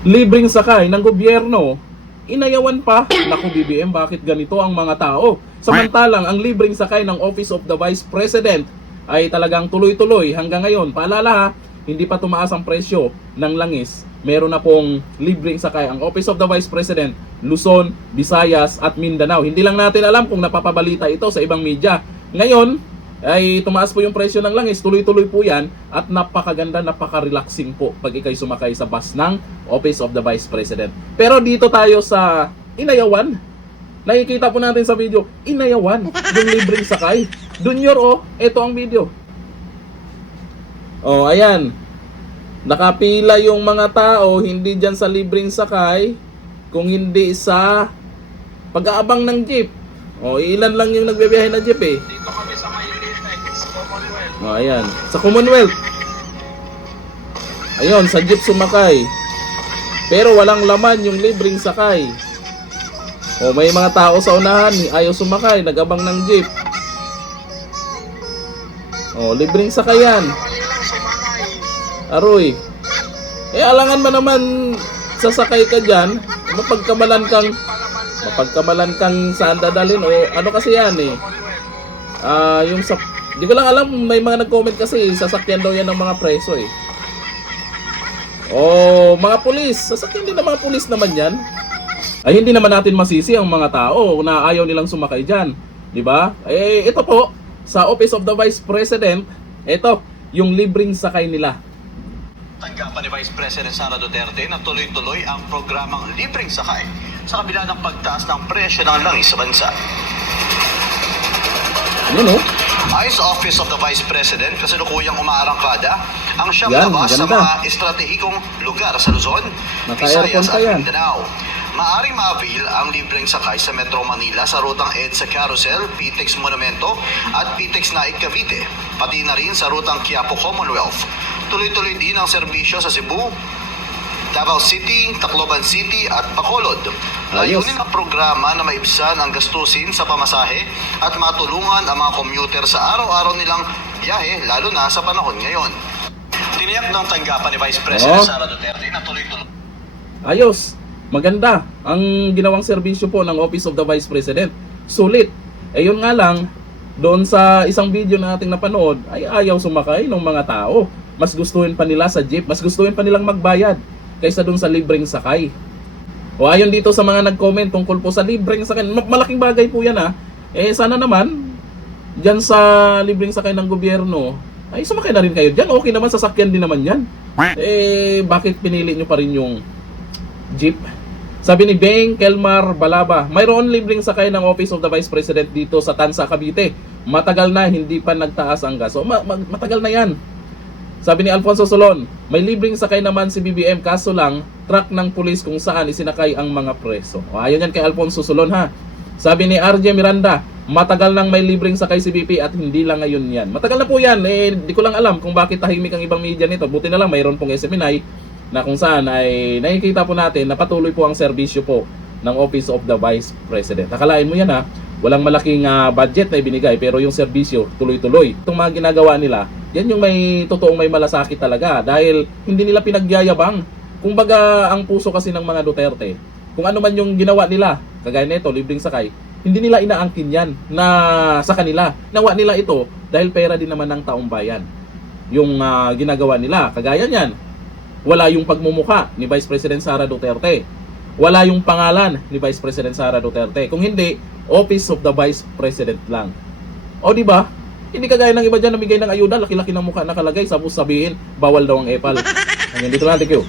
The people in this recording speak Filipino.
libreng sakay ng gobyerno, inayawan pa. Naku BBM, bakit ganito ang mga tao? Samantalang ang libreng sakay ng Office of the Vice President ay talagang tuloy-tuloy hanggang ngayon. Paalala ha, hindi pa tumaas ang presyo ng langis. Meron na pong libreng sakay ang Office of the Vice President, Luzon, Visayas at Mindanao. Hindi lang natin alam kung napapabalita ito sa ibang media. Ngayon ay tumaas po yung presyo ng langis, tuloy-tuloy po yan at napakaganda, napaka-relaxing po pag ikay sumakay sa bus ng Office of the Vice President. Pero dito tayo sa Inayawan, nakikita po natin sa video, Inayawan, yung libreng sakay. Junior, ito ang video. Ayan. Nakapila yung mga tao, hindi dyan sa libreng sakay, kung hindi sa pag-aabang ng jeep. Ilan lang yung nagbibiyahe na jeep eh. Dito kami sa Maynilitex, Commonwealth. Ayan, sa Commonwealth. Ayun, sa jeep sumakay. Pero walang laman yung libreng sakay. May mga tao sa unahan, ayaw sumakay, nagabang ng jeep. Libreng sakay yan. Aroy. Alangan man naman sasakay ka dyan, mapagkamalan kang saan dadalhin o ano kasi yan eh. Yung sa, di ko lang alam, may mga nag-comment kasi sasakyan daw yan ng mga preso eh. Mga pulis, sasakyan din ng mga pulis naman yan. Ay hindi naman natin masisi ang mga tao na ayaw nilang sumakay dyan, di ba? Ito po sa Office of the Vice President, ito yung libreng sakay nila. Tanggapan ni Vice President Sara Duterte na tuloy-tuloy ang programang libreng sakay sa kabila ng pagtaas ng presyo ng langis sa bansa. Ayon sa Office of the Vice President, kasalukuyang umaarangkada ang siyam na bus sa mga estratehikong lugar sa Luzon, Visayas at Mindanao. Maaring ma-avail ang libreng sakay sa Metro Manila sa rutang EDSA Carousel, PTEX Monumento at PTEX Naik Cavite, pati na rin sa rutang Quiapo Commonwealth. Tuloy-tuloy din ang serbisyo sa Cebu, Davao City, Tacloban City at Bacolod. Layunin ang programa na maibsan ang gastusin sa pamasahe at matulungan ang mga commuter sa araw-araw nilang biyahe, lalo na sa panahon ngayon. Tiniyak ng tanggapan ni Vice President Sara Duterte na tuloy-tuloy. Ayos, maganda ang ginawang serbisyo po ng Office of the Vice President. Sulit. Yun nga lang, doon sa isang video na ating napanood, ay ayaw sumakay ng mga tao. Mas gustuhin pa nila sa jeep, mas gustuhin pa nilang magbayad kaysa doon sa libreng sakay. Ayon dito sa mga nag-comment tungkol po sa libreng sakay, malaking bagay po yan ha. Sana naman, dyan sa libreng sakay ng gobyerno, ay sumakay na rin kayo dyan. Okay naman, sasakyan din naman yan. Bakit pinili nyo pa rin yung jeep? Sabi ni Beng Kelmar Balaba, mayroon libreng sakay ng Office of the Vice President dito sa Tansa, Cavite. Matagal na, hindi pa nagtaas ang gas. Matagal na yan. Sabi ni Alfonso Solon, may libreng sakay naman si BBM, kaso lang truck ng pulis kung saan isinakay ang mga preso. Ayon yan kay Alfonso Solon ha. Sabi ni RJ Miranda, matagal nang may libreng sakay si BP at hindi lang ngayon yan. Matagal na po yan, di ko lang alam kung bakit tahimik ang ibang media nito. Buti na lang mayroon pong SMNI na kung saan ay nakikita po natin na patuloy po ang serbisyo po ng Office of the Vice President. Akalain mo yan ha, walang malaking budget na ibinigay pero yung serbisyo tuloy-tuloy. Itong mga ginagawa nila, yan yung may totoong may malasakit talaga dahil hindi nila pinagyayabang. Kumbaga ang puso kasi ng mga Duterte, kung ano man yung ginawa nila, kagaya nito, libreng sakay, hindi nila inaangkin yan na sa kanila. Nawa nila ito dahil pera din naman ng taong bayan. Yung ginagawa nila, kagaya niyan, wala yung pagmumukha ni Vice President Sara Duterte. Wala yung pangalan ni Vice President Sara Duterte. Kung hindi, Office of the Vice President lang. Di ba? Hindi kagaya ng iba dyan namigay ng ayuda, laki-laki ng mukha nakalagay, sabos sabihin, bawal daw ang epal. Hanggang dito lang, thank you.